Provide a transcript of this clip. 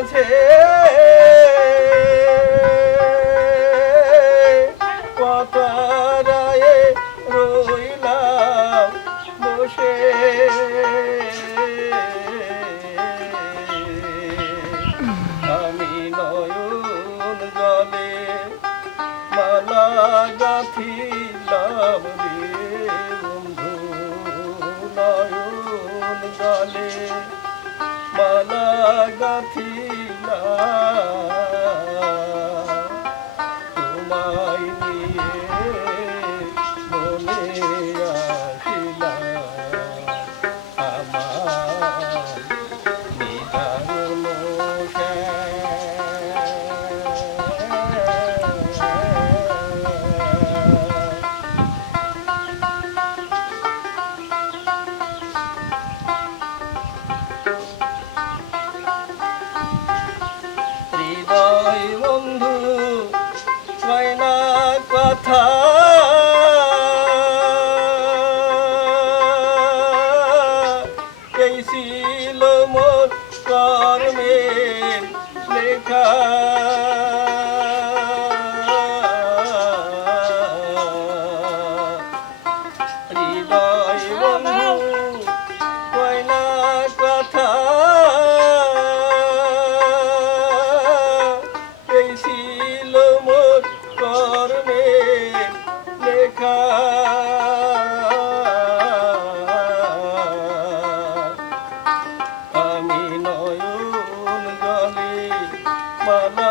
মাঝে পাতারায়ে রইলাম বসে। আমি নয়ন জলে মালা গাথিলাম বন্ধু নয়ন জলে মালা গাথিলাম তোমায় নিয়ে কথা। এই ছিল মোর কর্মের লেখা। কর্মে লেখা। আমি নয়ন জলে মালা